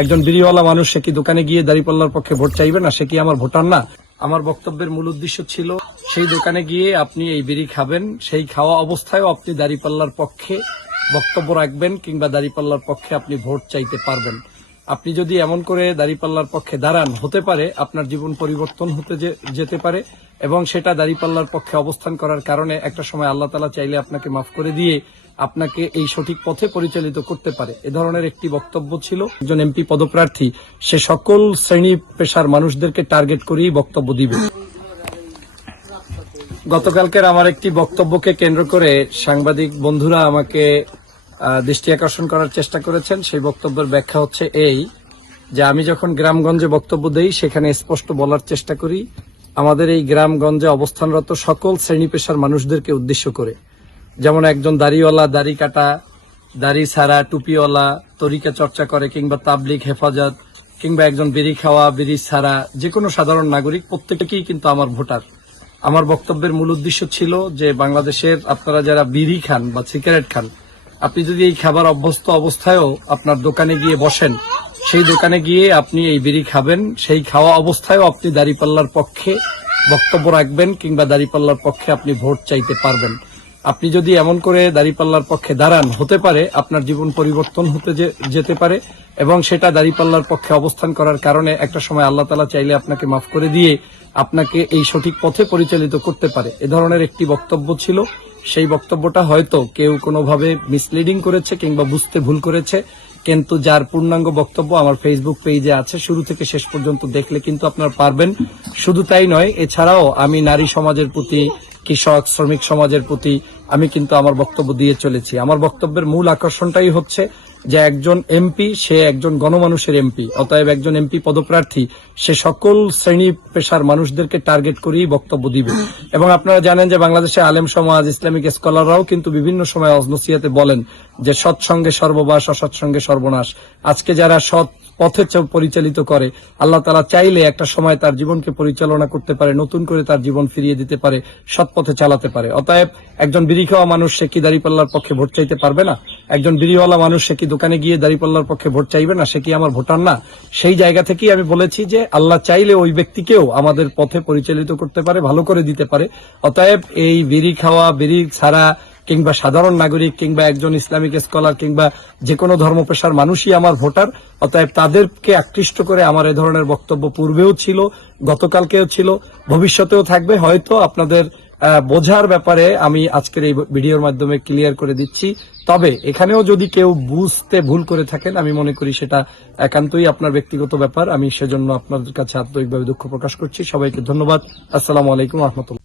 একজন বিড়িওয়ালা মানুষ সে কি দোকানে গিয়ে দাঁড়িপাল্লার পক্ষে ভোট চাইবে না? সে কি আমার ভোটার না? আমার বক্তব্যের মূল উদ্দেশ্য ছিল সেই দোকানে গিয়ে আপনি এই বিড়ি খাবেন, সেই খাওয়া অবস্থায়ও আপনি দাঁড়িপাল্লার পক্ষে বক্তব্য রাখবেন কিংবা দাঁড়িপাল্লার পক্ষে আপনি ভোট চাইতে পারবেন। আপনি যদি এমন করে দাঁড়িপাল্লার পক্ষে দাঁড়ান, হতে পারে আপনার জীবন পরিবর্তন হতে যেতে পারে এবং সেটা দাঁড়িপাল্লার পক্ষে অবস্থান করার কারণে একটা সময় আল্লাহ তাআলা চাইলে আপনাকে মাফ করে দিয়ে আপনাকে এই সঠিক পথে পরিচালিত করতে পারে। এ ধরনের একটি বক্তব্য ছিল। একজন এমপি পদপ্রার্থী সে সকল শ্রেণী পেশার মানুষদেরকে টার্গেট করেই বক্তব্য দিবে। গতকালকের আমার একটি বক্তব্যকে কেন্দ্র করে সাংবাদিক বন্ধুরা আমাকে দৃষ্টি আকর্ষণ করার চেষ্টা করেছেন। সেই বক্তব্যের ব্যাখ্যা হচ্ছে এই যে আমি যখন গ্রামগঞ্জে বক্তব্য দেই সেখানে স্পষ্ট বলার চেষ্টা করি আমাদের এই গ্রামগঞ্জে অবস্থানরত সকল শ্রেণী পেশার মানুষদেরকে উদ্দেশ্য করে, যেমন একজন দাড়িওয়ালা, দাড়ি কাটা, দাড়ি ছাড়া, টুপিওয়ালা, তরিকা চর্চা করে কিংবা তাবলিগ, হেফাজত কিংবা একজন বিড়ি খাওয়া, বিড়ি ছাড়া যে কোনো সাধারণ নাগরিক প্রত্যেকেই কিন্তু আমার ভোটার। আমার বক্তব্যের মূল উদ্দেশ্য ছিল যে বাংলাদেশের আপনারা যারা বিড়ি খান বা সিগারেট খান, আপনি যদি এই খাবার অভ্যস্ত অবস্থায়ও আপনার দোকানে গিয়ে বসেন, সেই দোকানে গিয়ে আপনি এই বিড়ি খাবেন, সেই খাওয়া অবস্থায়ও আপনি দাঁড়িপাল্লার পক্ষে বক্তব্য রাখবেন কিংবা দাঁড়িপাল্লার পক্ষে আপনি ভোট চাইতে পারবেন। আপনি যদি এমন করে দাঁড়িপাল্লার পক্ষে দাঁড়ান, হতে পারে আপনার জীবন পরিবর্তন হতে যেতে পারে এবং সেটা দাঁড়িপাল্লার পক্ষে অবস্থান করার কারণে একটা সময় আল্লাহ তাআলা চাইলে আপনাকে মাফ করে দিয়ে আপনাকে এই সঠিক পথে পরিচালিত করতে পারে। এ ধরনের একটি বক্তব্য ছিল। সেই বক্তব্যটা হয়তো কেউ কোনোভাবে মিসলিডিং করেছে কিংবা বুঝতে ভুল করেছে, কিন্তু যার পূর্ণাঙ্গ বক্তব্য আমার ফেসবুক পেজে আছে, শুরু থেকে শেষ পর্যন্ত দেখলে কিন্তু আপনারা পারবেন। শুধু তাই নয়, এছাড়াও আমি নারী সমাজের প্রতি, কৃষক শ্রমিক সমাজের প্রতি আমি কিন্তু আমার বক্তব্য দিয়ে চলেছি। আমার বক্তব্যের মূল আকর্ষণটাই হচ্ছে যে একজন এমপি সে একজন গণমানুষের এমপি, অতএব একজন এমপি পদপ্রার্থী সে সকল শ্রেণী পেশার মানুষদেরকে টার্গেট করেই বক্তব্য দিবে। এবং আপনারা জানেন যে বাংলাদেশে আলেম সমাজ, ইসলামিক স্কলাররাও কিন্তু বিভিন্ন সময় নসিহতে বলেন যে সৎসঙ্গে সর্ববাস, অসৎসঙ্গে সর্বনাশ। আজকে যারা সৎ পথে পরিচালিত করে, আল্লাহ তাআলা চাইলে একটা সময় তার জীবনকে পরিচালনা করতে পারে, নতুন করে তার জীবন ফিরিয়ে দিতে পারে, সৎ পথে চালাতে পারে। অতএব একজন বিড়ি খাওয়া মানুষ সে কি দাঁড়িপাল্লার পক্ষে ভোট চাইতে পারবে না? একজন বিড়িওয়ালা মানুষ সে কি দোকানে গিয়ে দাঁড়িপাল্লার পক্ষে ভোট চাইবে না? সে কি আমার ভোটার না? সেই জায়গা থেকেই আমি বলেছি যে আল্লাহ চাইলে ওই ব্যক্তিকেও আমাদের পথে পরিচালিত করতে পারে, ভালো করে দিতে পারে। অতএব এই বিড়ি খাওয়া, বিড়ি ছাড়া কিংবা সাধারণ নাগরিক কিংবা একজন ইসলামিক স্কলার কিংবা যে কোনো ধর্ম পেশার মানুষই আমার ভোটার। অতএব তাদেরকে আকৃষ্ট করে আমার এ ধরনের বক্তব্য পূর্বেও ছিল, গতকালকেও ছিল, ভবিষ্যতেও থাকবে। হয়তো আপনাদের বোঝার ব্যাপারে আমি আজকের এই ভিডিওর মাধ্যমে ক্লিয়ার করে দিচ্ছি। তবে এখানেও যদি কেউ বুঝতে ভুল করে থাকেন, আমি মনে করি সেটা একান্তই আপনার ব্যক্তিগত ব্যাপার। আমি সেজন্য আপনাদের কাছে আন্তরিকভাবে দুঃখ প্রকাশ করছি। সবাইকে ধন্যবাদ। আসসালামু আলাইকুম ওয়া রাহমাতুল্লাহ।